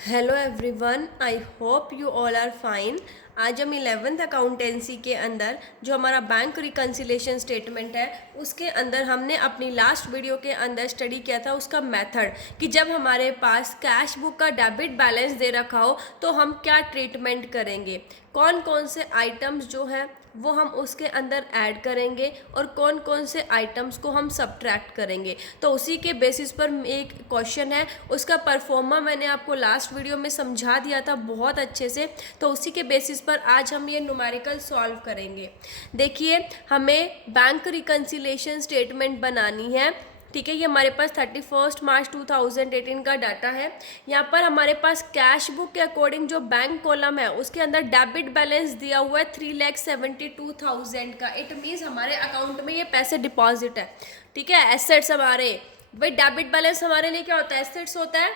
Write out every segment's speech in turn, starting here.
Hello everyone, I hope you all are fine. आज हम 11th accountancy के अंदर जो हमारा बैंक रिकन्सिलेशन स्टेटमेंट है उसके अंदर हमने अपनी लास्ट वीडियो के अंदर स्टडी किया था उसका मेथड कि जब हमारे पास कैश बुक का डेबिट बैलेंस दे रखा हो तो हम क्या ट्रीटमेंट करेंगे, कौन कौन से आइटम्स जो हैं वो हम उसके अंदर ऐड करेंगे और कौन कौन से आइटम्स को हम सब्ट्रैक्ट करेंगे। तो उसी के बेसिस पर एक क्वेश्चन है, उसका परफॉर्मा मैंने आपको लास्ट वीडियो में समझा दिया था बहुत अच्छे से। तो उसी के बेसिस पर आज हम ये न्यूमेरिकल सॉल्व करेंगे। देखिए, हमें बैंक रिकन्सिलेशन स्टेटमेंट बनानी है, ठीक है। ये हमारे पास 31 मार्च 2018 का डाटा है। यहाँ पर हमारे पास कैश बुक के अकॉर्डिंग जो बैंक कॉलम है उसके अंदर डेबिट बैलेंस दिया हुआ है 3,72,000 का। इट मीन्स हमारे अकाउंट में ये पैसे डिपॉजिट है, ठीक है। एसेट्स हमारे, भाई डेबिट बैलेंस हमारे लिए क्या होता है, एसेट्स होता है।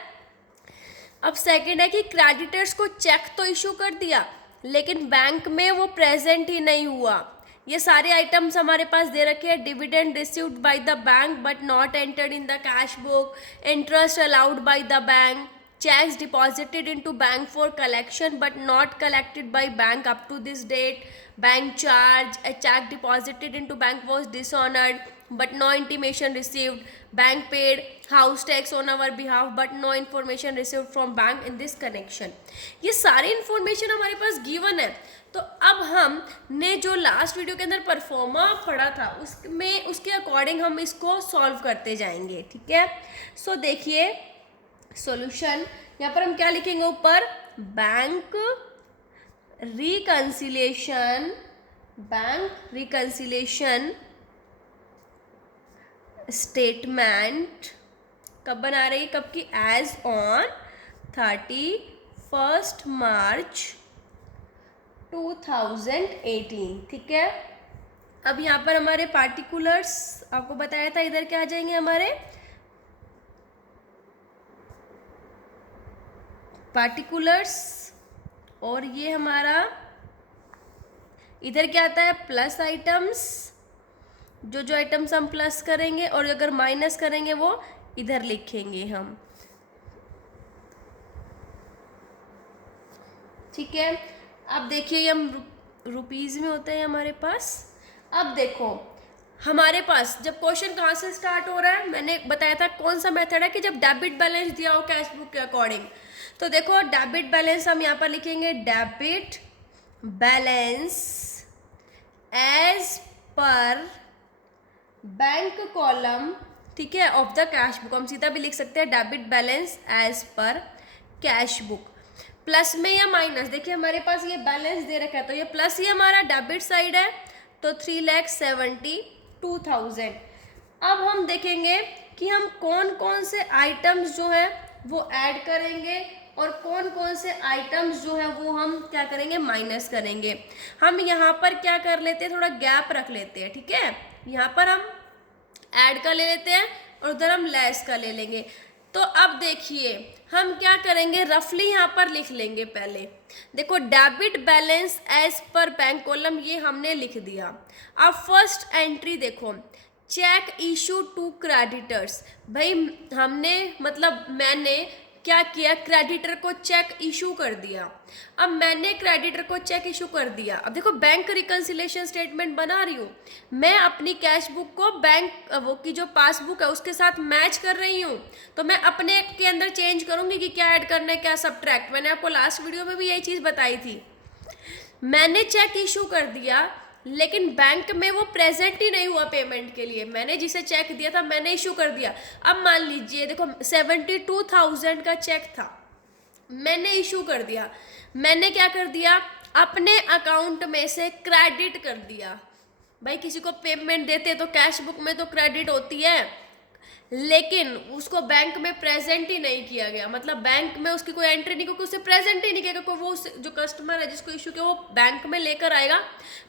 अब सेकंड है कि क्रेडिटर्स को चेक तो इशू कर दिया लेकिन बैंक में वो प्रेजेंट ही नहीं हुआ। ये सारे आइटम्स हमारे पास दे रखे हैं। Dividend received by the bank but not entered in the cash book, interest allowed by the bank, checks deposited into bank for collection but not collected by bank up to this date, bank charge, a check deposited into bank was dishonored but no intimation received, bank paid house tax on our behalf but no information received from bank in this connection। ये सारी information हमारे पास given है। तो अब हमने जो last video के अंदर परफॉर्मा पढ़ा था उसमें उसके अकॉर्डिंग हम इसको सॉल्व करते जाएंगे, ठीक है। सो देखिए सॉल्यूशन, यहाँ पर हम क्या लिखेंगे ऊपर, बैंक रिकन्सिलेशन स्टेटमेंट कब बना रही है, कब की, एज ऑन 31 मार्च 2018, ठीक है। अब यहाँ पर हमारे पार्टिकुलर्स आपको बताया था, इधर क्या आ जाएंगे हमारे पार्टिकुलर्स, और ये हमारा इधर क्या आता है, प्लस आइटम्स। जो जो आइटम्स हम प्लस करेंगे और अगर माइनस करेंगे वो इधर लिखेंगे हम, ठीक है। अब देखिए ये हम रुपीज में होते हैं हमारे पास। अब देखो हमारे पास जब क्वेश्चन कहाँ से स्टार्ट हो रहा है, मैंने बताया था कौन सा मेथड है कि जब डेबिट बैलेंस दिया हो कैश बुक के अकॉर्डिंग। तो देखो डेबिट बैलेंस हम यहाँ पर लिखेंगे debit balance as per bank column, ठीक है, ऑफ द कैश बुक। हम सीधा भी लिख सकते हैं debit balance as per cash book. Plus में या माइनस, देखिए हमारे पास ये बैलेंस दे रखा है तो ये प्लस ही हमारा डेबिट साइड है, तो 3,72,000। अब हम देखेंगे कि हम कौन कौन से आइटम्स जो है वो ऐड करेंगे और कौन कौन से आइटम्स जो है वो हम क्या करेंगे, माइनस करेंगे। हम यहाँ पर क्या कर लेते हैं, थोड़ा गैप रख लेते हैं, ठीक है। यहाँ पर हम ऐड का ले लेते हैं और उधर हम लेस का ले लेंगे। तो अब देखिए हम क्या करेंगे, रफली यहाँ पर लिख लेंगे। पहले देखो debit balance as per bank column, ये हमने लिख दिया। अब फर्स्ट एंट्री देखो, चेक इशू टू क्रेडिटर्स। भाई हमने मतलब मैंने क्या किया, क्रेडिटर को चेक इशू कर दिया। अब मैंने क्रेडिटर को चेक इशू कर दिया। अब देखो बैंक रिकन्सिलेशन स्टेटमेंट बना रही हूँ मैं, अपनी कैश बुक को बैंक वो की जो पासबुक है उसके साथ मैच कर रही हूँ। तो मैं अपने के अंदर चेंज करूँगी कि क्या ऐड करना है, क्या सब्ट्रैक्ट। मैंने आपको लास्ट वीडियो में भी यही चीज़ बताई थी। मैंने चेक इशू कर दिया लेकिन बैंक में वो प्रेजेंट ही नहीं हुआ पेमेंट के लिए। मैंने जिसे चेक दिया था मैंने इशू कर दिया। अब मान लीजिए देखो 72,000 का चेक था, मैंने इशू कर दिया। मैंने क्या कर दिया, अपने अकाउंट में से क्रेडिट कर दिया। भाई किसी को पेमेंट देते तो कैश बुक में तो क्रेडिट होती है, लेकिन उसको बैंक में प्रेजेंट ही नहीं किया गया। मतलब बैंक में उसकी कोई एंट्री नहीं, क्योंकि उसे प्रेजेंट ही नहीं किया। कोई वो जो कस्टमर है जिसको इशू किया वो बैंक में लेकर आएगा,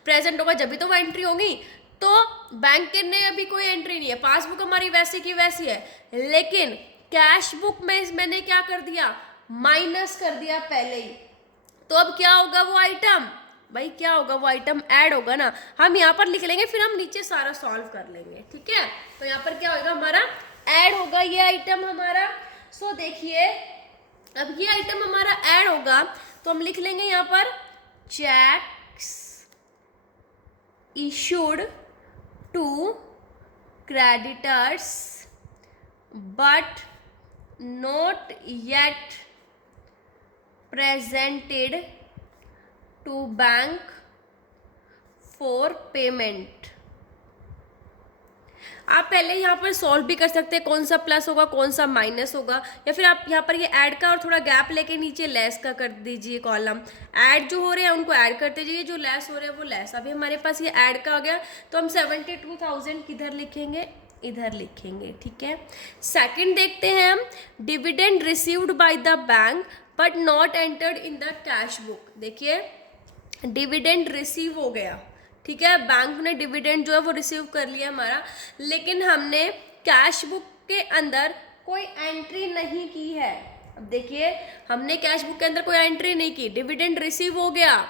प्रेजेंट होगा जब भी तो वो एंट्री होगी। तो बैंक ने अभी कोई एंट्री नहीं है, पासबुक हमारी वैसी की वैसी है, लेकिन कैश बुक में मैंने क्या कर दिया, माइनस कर दिया पहले ही। तो अब क्या होगा वो आइटम, भाई क्या होगा वो आइटम ऐड होगा ना। हम यहाँ पर लिख लेंगे फिर हम नीचे सारा सॉल्व कर लेंगे, ठीक है। तो यहाँ पर क्या होगा, हमारा ऐड होगा ये आइटम हमारा। सो देखिए अब ये आइटम हमारा ऐड होगा तो हम लिख लेंगे यहाँ पर cheques issued to creditors but not yet presented to bank for payment। आप पहले यहाँ पर सॉल्व भी कर सकते हैं कौन सा प्लस होगा कौन सा माइनस होगा, या फिर आप यहाँ पर ये ऐड का और थोड़ा गैप लेके नीचे लेस का कर दीजिए कॉलम। ऐड जो हो रहे हैं उनको ऐड करते जाइए, जो लेस हो रहे हैं वो लेस। अभी हमारे पास ये ऐड का हो गया तो हम 72,000 किधर लिखेंगे, इधर लिखेंगे। ठीक है, सेकंड देखते हैं हम, dividend received by the bank but not entered in the cash book. देखिए डिविडेंड रिसीव हो गया, ठीक है, बैंक ने डिविडेंड जो है वो रिसीव कर लिया हमारा, लेकिन हमने कैश बुक के अंदर कोई एंट्री नहीं की है। अब देखिए हमने कैश बुक के अंदर कोई एंट्री नहीं की, डिविडेंड रिसीव हो गया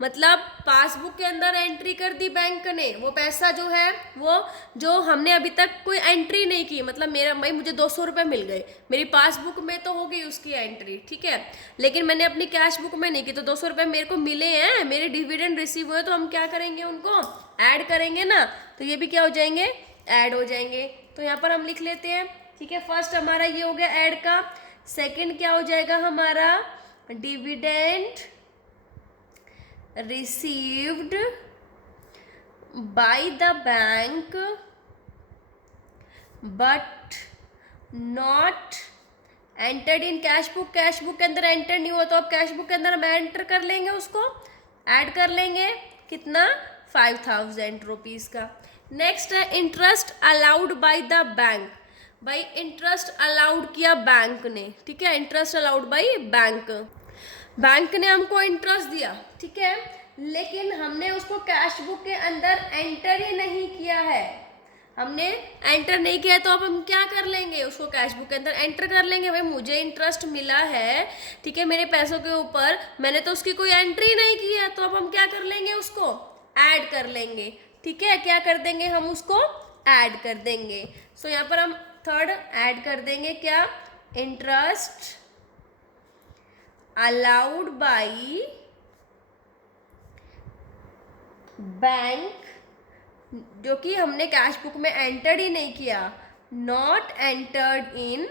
मतलब पासबुक के अंदर एंट्री कर दी बैंक ने, वो पैसा जो है वो जो हमने अभी तक कोई एंट्री नहीं की, मतलब मेरा भाई मुझे 200 रुपये मिल गए, मेरी पासबुक में तो हो गई उसकी एंट्री, ठीक है, लेकिन मैंने अपनी कैश बुक में नहीं की, तो 200 रुपये मेरे को मिले हैं, मेरे डिविडेंड रिसीव हुए, तो हम क्या करेंगे, उनको ऐड करेंगे ना, तो ये भी क्या हो जाएंगे, ऐड हो जाएंगे। तो यहाँ पर हम लिख लेते हैं, ठीक है, फर्स्ट हमारा ये हो गया ऐड का, सेकेंड क्या हो जाएगा हमारा, dividend received by the bank but not entered in cash book। Cash book के अंदर एंटर नहीं हुआ तो अब कैश बुक के अंदर हम एंटर कर लेंगे, उसको ऐड कर लेंगे, कितना, 5,000 रुपीज़ का। नेक्स्ट है interest allowed by the bank. भाई इंटरेस्ट अलाउड किया बैंक ने, ठीक है, interest allowed by bank, bank ने हमको इंटरेस्ट दिया, ठीक है, लेकिन हमने उसको कैश बुक के अंदर एंटर ही नहीं किया है, हमने एंटर नहीं किया, तो अब हम क्या कर लेंगे, उसको कैश बुक के अंदर एंटर कर लेंगे। भाई मुझे इंटरेस्ट मिला है, ठीक है, मेरे पैसों के ऊपर, मैंने तो उसकी कोई एंट्री नहीं की है, तो अब हम क्या कर लेंगे, उसको ऐड कर लेंगे, ठीक है, क्या कर देंगे, हम उसको ऐड कर देंगे। सो यहाँ पर हम थर्ड ऐड कर देंगे, क्या, इंटरेस्ट अलाउड बाई बैंक, जो कि हमने कैश बुक में एंटर्ड ही नहीं किया, not entered in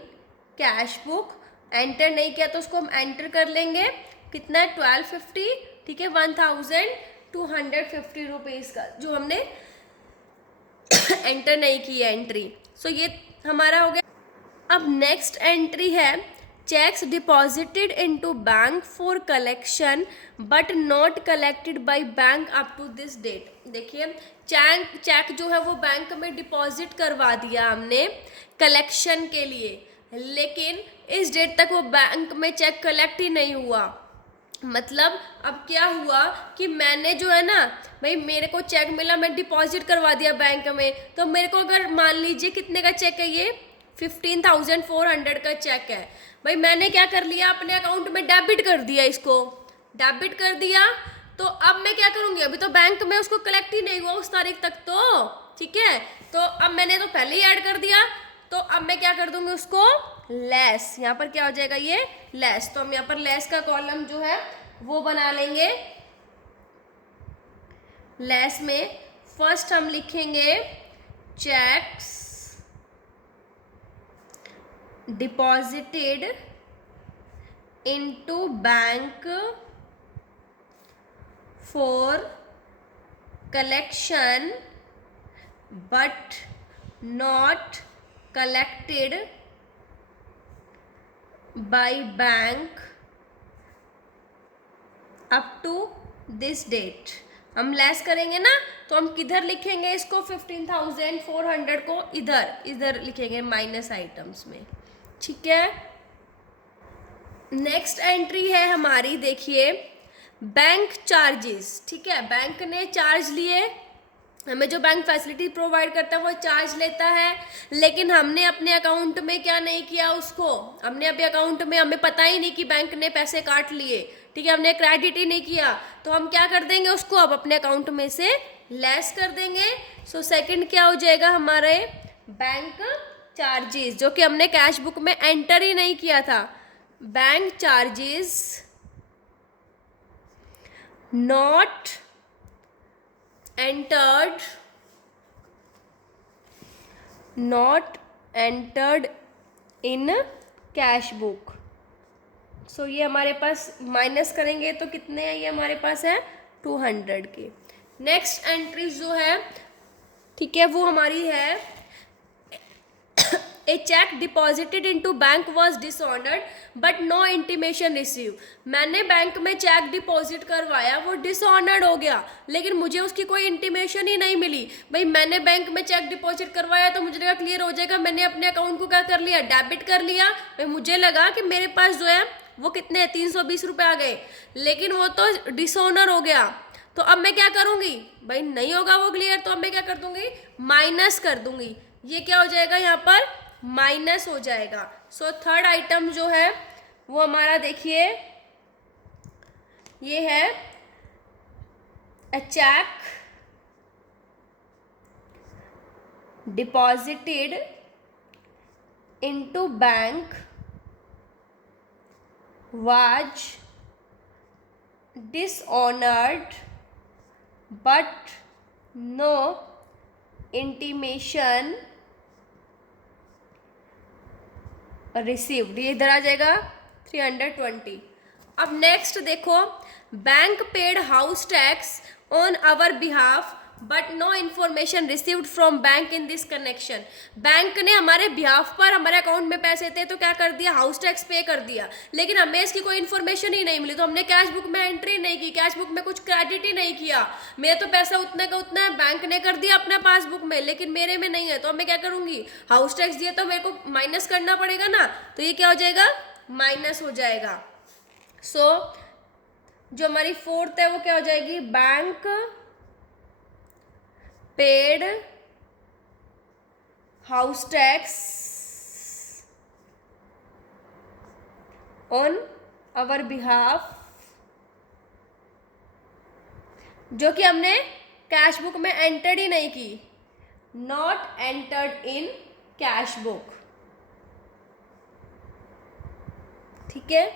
cash book, enter नहीं किया तो उसको हम एंटर कर लेंगे, कितना, 1250, ठीक है, 1250 रुपीज़ का जो हमने एंटर नहीं की है एंट्री। सो ये हमारा हो गया। अब नेक्स्ट एंट्री है, cheques deposited into bank for collection but not collected by bank up to this date. देखिए चेक जो है वो बैंक में डिपॉजिट करवा दिया हमने कलेक्शन के लिए, लेकिन इस डेट तक वो बैंक में चेक कलेक्ट ही नहीं हुआ। मतलब अब क्या हुआ कि मैंने जो है ना, भाई मेरे को चेक मिला, मैं डिपॉजिट करवा दिया बैंक में, तो मेरे को अगर मान लीजिए कितने का चेक है, ये 15,400 का चेक है, भाई मैंने क्या कर लिया, अपने अकाउंट में डेबिट कर दिया, इसको डेबिट कर दिया, तो अब मैं क्या करूँगी, अभी तो बैंक में उसको कलेक्ट ही नहीं हुआ उस तारीख तक, तो ठीक है, तो अब मैंने तो पहले ही ऐड कर दिया, तो अब मैं क्या कर दूंगी, उसको लेस, यहाँ पर क्या हो जाएगा, ये लेस, तो हम यहाँ पर लेस का कॉलम जो है वो बना लेंगे। लेस में फर्स्ट हम लिखेंगे checks deposited into bank for collection but not collected by bank up to this date। हम लेस करेंगे ना, तो हम किधर लिखेंगे इसको, 15,400 को इधर लिखेंगे माइनस आइटम्स में, ठीक है। नेक्स्ट एंट्री है हमारी, देखिए बैंक चार्जेस, ठीक है, बैंक ने चार्ज लिए, हमें जो बैंक फैसिलिटी प्रोवाइड करता है वो चार्ज लेता है, लेकिन हमने अपने अकाउंट में क्या नहीं किया, उसको हमने अपने अकाउंट में, हमें पता ही नहीं कि बैंक ने पैसे काट लिए, ठीक है, हमने क्रेडिट ही नहीं किया, तो हम क्या कर देंगे, उसको अब अपने अकाउंट में से लेस कर देंगे। सो सेकंड क्या हो जाएगा हमारे, बैंक चार्जेस, जो कि हमने कैश बुक में एंटर ही नहीं किया था, bank charges not entered in cash book. So ये हमारे पास माइनस करेंगे तो कितने हैं, ये हमारे पास है 200 के। नेक्स्ट एंट्री जो है, ठीक है, वो हमारी है a cheque deposited into bank was dishonoured but no intimation receive. मैंने बैंक में चेक डिपॉजिट करवाया, वो डिसऑनर्ड हो गया, लेकिन मुझे उसकी कोई इंटीमेशन ही नहीं मिली। भाई मैंने बैंक में चेक डिपॉजिट करवाया तो मुझे लगा क्लियर हो जाएगा, मैंने अपने अकाउंट को क्या कर लिया, डेबिट कर लिया। भाई मुझे लगा कि मेरे पास जो है वो कितने 320 रुपये आ गए, लेकिन वो तो डिसऑनर हो गया। तो अब मैं क्या करूँगी, भाई नहीं होगा वो क्लियर, तो अब मैं क्या कर दूंगी, माइनस कर दूंगी। ये क्या हो जाएगा, यहाँ पर माइनस हो जाएगा। सो थर्ड आइटम जो है वो हमारा देखिए ये है a cheque deposited into bank was dishonoured but no intimation received. ये इधर आ जाएगा 320। अब नेक्स्ट देखो, bank paid house tax on our behalf but no information received from bank in this connection. Bank ने हमारे बिहाफ पर, हमारे अकाउंट में पैसे थे तो क्या कर दिया, हाउस टैक्स पे कर दिया, लेकिन हमें इसकी कोई इन्फॉर्मेशन ही नहीं मिली, तो हमने कैश बुक में एंट्री नहीं की, कैश बुक में कुछ क्रेडिट ही नहीं किया। मेरा तो पैसा उतने का उतना है, बैंक ने कर दिया अपने पासबुक में, लेकिन मेरे में नहीं है, तो अब मैं क्या करूंगी, हाउस टैक्स दिया तो मेरे को माइनस करना पड़ेगा ना, तो ये क्या हो जाएगा, माइनस हो जाएगा। सो जो हमारी फोर्थ है वो क्या हो जाएगी, bank paid house tax on our behalf, जो कि हमने कैश बुक में एंटर्ड ही नहीं की, not entered in cash book. ठीक है,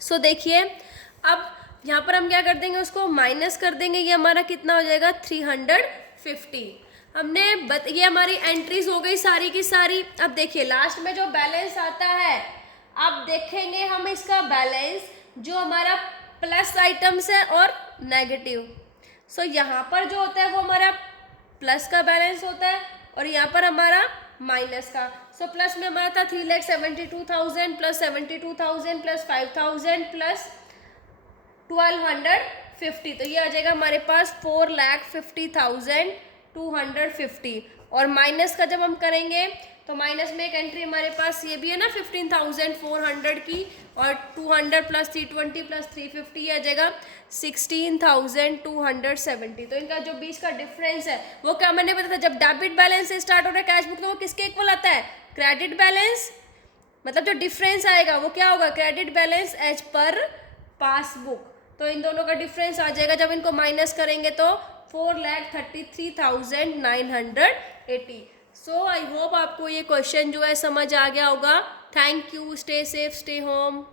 सो देखिए अब यहाँ पर हम क्या कर देंगे, उसको माइनस कर देंगे, ये हमारा कितना हो जाएगा 350। हमने ये हमारी एंट्रीज हो गई सारी की सारी। अब देखिए लास्ट में जो बैलेंस आता है, अब देखेंगे हम इसका बैलेंस, जो हमारा प्लस आइटम्स है और नेगेटिव। सो यहाँ पर जो होता है वो हमारा प्लस का बैलेंस होता है और यहाँ पर हमारा माइनस का। सो प्लस में हमारा था 3,72,000 प्लस 72,000 प्लस 5,000 प्लस 1,250, तो ये आ जाएगा हमारे पास 4,50,250। और माइनस का जब हम करेंगे तो माइनस में एक एंट्री हमारे पास ये भी है ना 15,400 की, और 200 प्लस 320 प्लस 350 आ जाएगा 16,270। तो इनका जो बीच का डिफरेंस है वो क्या मैंने बताया था, जब डेबिट बैलेंस से स्टार्ट हो रहा है कैश बुक, तो वो किसके इक्वल आता है, क्रेडिट बैलेंस। मतलब जो डिफरेंस आएगा वो क्या होगा, credit balance as per passbook. तो इन दोनों का डिफरेंस आ जाएगा, जब इनको माइनस करेंगे तो 4,33,980। सो आई होप आपको ये क्वेश्चन जो है समझ आ गया होगा। Thank you, stay safe, stay home.